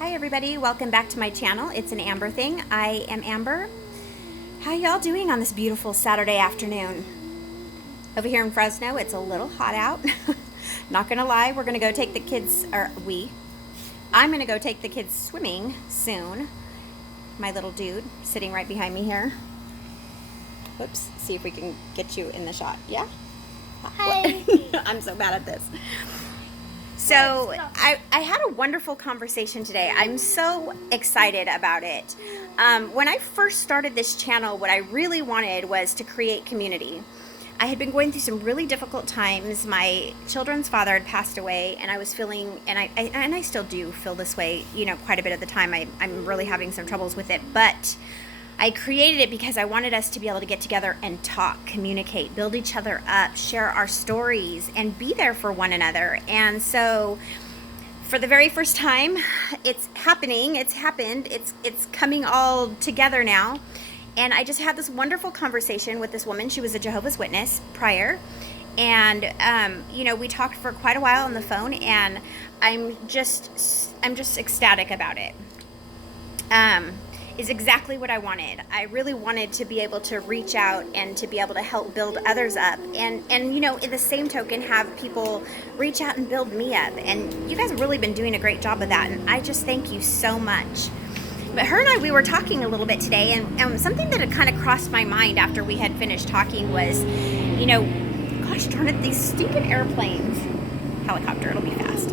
Hi everybody, welcome back to my channel. It's an Amber thing. I am Amber. How y'all doing on this beautiful Saturday afternoon? Over here in Fresno, it's a little hot out. Not gonna lie, we're gonna go take the kids, I'm gonna go take the kids swimming soon. My little dude sitting right behind me here. Whoops, see if we can get you in the shot. Yeah? Hi. I'm so bad at this. So I had a wonderful conversation today. I'm so excited about it. When I first started this channel, what I really wanted was to create community. I had been going through some really difficult times. My children's father had passed away, and I was feeling, and I still do feel this way, quite a bit of the time. I'm really having some troubles with it, but I created it because I wanted us to be able to get together and talk, communicate, build each other up, share our stories, and be there for one another. And so for the very first time, it's happening, it's happened, it's coming all together now. And I just had this wonderful conversation with this woman. She was a Jehovah's Witness prior. And, we talked for quite a while on the phone, and I'm just ecstatic about it. Is exactly what I wanted. I really wanted to be able to reach out and to be able to help build others up, and in the same token, have people reach out and build me up. And you guys have really been doing a great job of that, and I just thank you so much. But her and I, we were talking a little bit today, and something that had kind of crossed my mind after we had finished talking was, gosh darn it, these stinking airplanes. Helicopter, it'll be fast.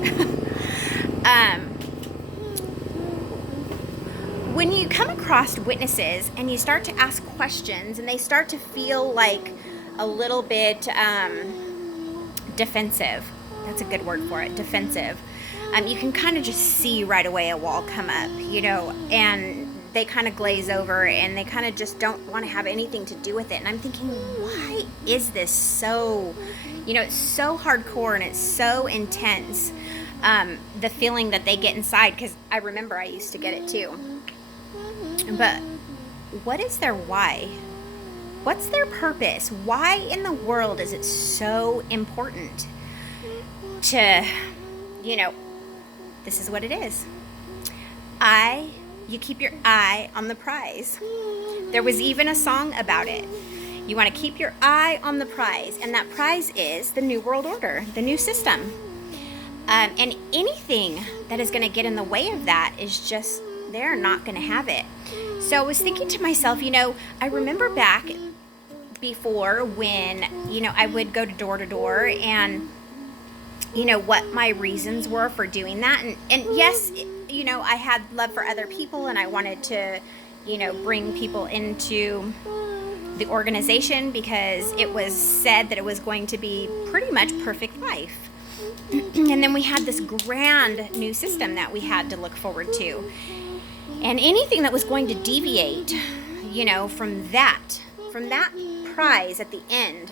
When you come across witnesses and you start to ask questions and they start to feel like a little bit defensive, that's a good word for it, defensive, you can kind of just see right away a wall come up, and they kind of glaze over and they kind of just don't want to have anything to do with it. And I'm thinking, why is this so, it's so hardcore and it's so intense, the feeling that they get inside, because I remember I used to get it too. But what is their why? What's their purpose? Why in the world is it so important to, this is what it is. You keep your eye on the prize. There was even a song about it. You want to keep your eye on the prize, and that prize is the New World Order, the new system. And anything that is going to get in the way of that is just, they're not going to have it. So I was thinking to myself, I remember back before when, I would go door to door and, what my reasons were for doing that. And yes, I had love for other people, and I wanted to, bring people into the organization because it was said that it was going to be pretty much perfect life. And then we had this grand new system that we had to look forward to. And anything that was going to deviate, from that prize at the end,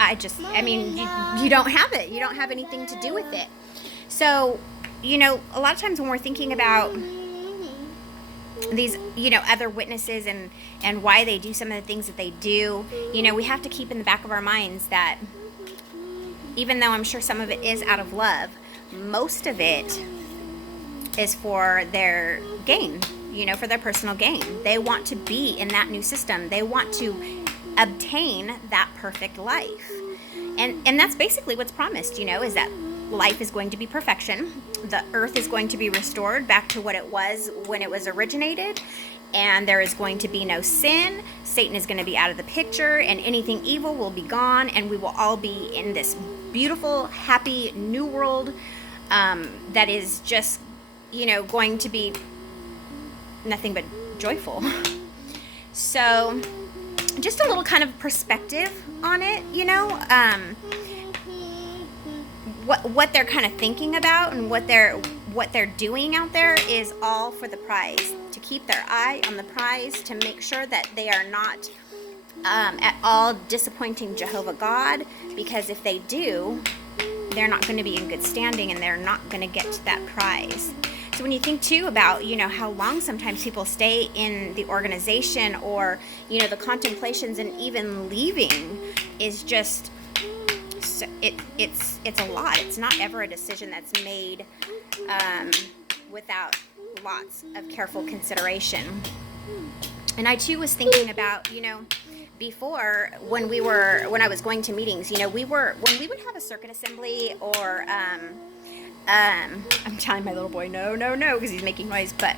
you don't have it. You don't have anything to do with it. So, a lot of times when we're thinking about these, other witnesses and why they do some of the things that they do, we have to keep in the back of our minds that even though I'm sure some of it is out of love, most of it is for their gain, for their personal gain. They want to be in that new system. They want to obtain that perfect life. And that's basically what's promised, is that life is going to be perfection. The earth is going to be restored back to what it was when it was originated. And there is going to be no sin. Satan is going to be out of the picture, and anything evil will be gone, and we will all be in this beautiful, happy new world that is just going to be nothing but joyful. So just a little kind of perspective on it, what they're kind of thinking about and what they're doing out there is all for the prize, to keep their eye on the prize, to make sure that they are not at all disappointing Jehovah God, because if they do, they're not going to be in good standing and they're not going to get to that prize. So when you think too about, how long sometimes people stay in the organization, or, the contemplations and even leaving is just, it's a lot. It's not ever a decision that's made without lots of careful consideration. And I too was thinking about, before when I was going to meetings, when we would have a circuit assembly or, I'm telling my little boy, no, because he's making noise, but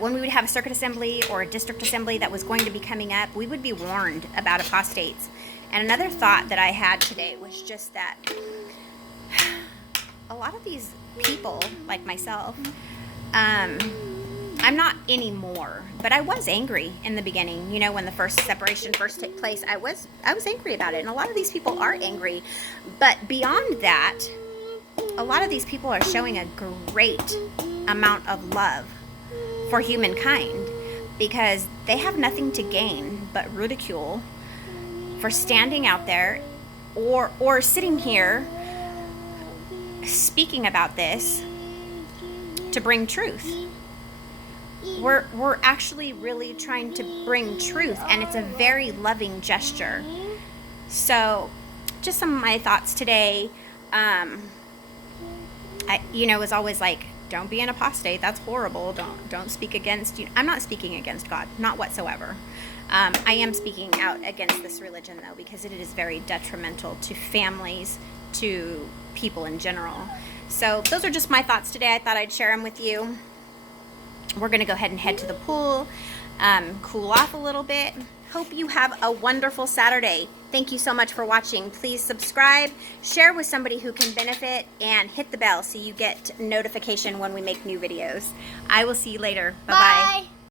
when we would have a circuit assembly or a district assembly that was going to be coming up, we would be warned about apostates. And another thought that I had today was just that a lot of these people, like myself, I'm not anymore, but I was angry in the beginning. When the separation first took place, I was angry about it. And a lot of these people are angry. But beyond that, a lot of these people are showing a great amount of love for humankind because they have nothing to gain but ridicule for standing out there or sitting here speaking about this to bring truth. We're actually really trying to bring truth, and it's a very loving gesture. So just some of my thoughts today. I was always like, don't be an apostate. That's horrible. Don't speak against you. I'm not speaking against God, not whatsoever. I am speaking out against this religion, though, because it is very detrimental to families, to people in general. So those are just my thoughts today. I thought I'd share them with you. We're going to go ahead and head to the pool, cool off a little bit. Hope you have a wonderful Saturday. Thank you so much for watching. Please subscribe, share with somebody who can benefit, and hit the bell so you get notification when we make new videos. I will see you later. Bye-bye. Bye.